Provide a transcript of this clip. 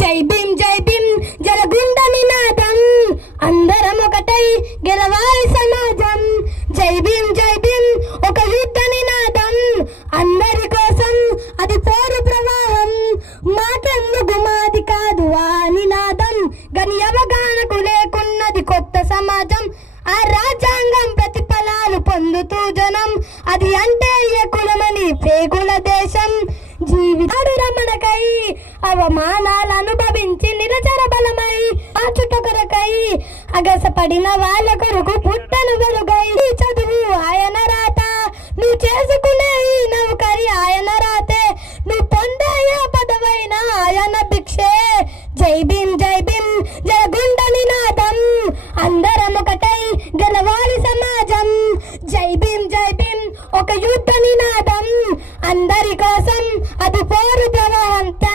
జై భీం జలగుండ నినాదం, అందరం ఒకటై గెలవాలి సమాజం. జై భీం ఒక యుద్ధ నినాదం, అందరి కోసం అది పోరు ప్రవాహం. మాటెందుకు మాది కాదు ఆ నినాదం, గని అవగాహనకు లేకున్నది కొత్త సమాజం. ఆ రాజ్యాంగం ప్రతిఫలాలు పొందుతూ జనం, అది అంటే ఏ కులమని పేగుల దేశం. జీవితాడు రమణకై అవమానాలు అనుభవించి నిరచర బలమై ఆచుట కొరకై అగసపడిన వాళ్ళ కొరకు పుట్టను వెలుగై. చదువు ఆయన రాత, నువ్వు చేసుకునే ఈ నౌకరి ఆయన రాతే, నువ్వు పొందే ఏ పదవైనా ఆయన భిక్షే. జై భీం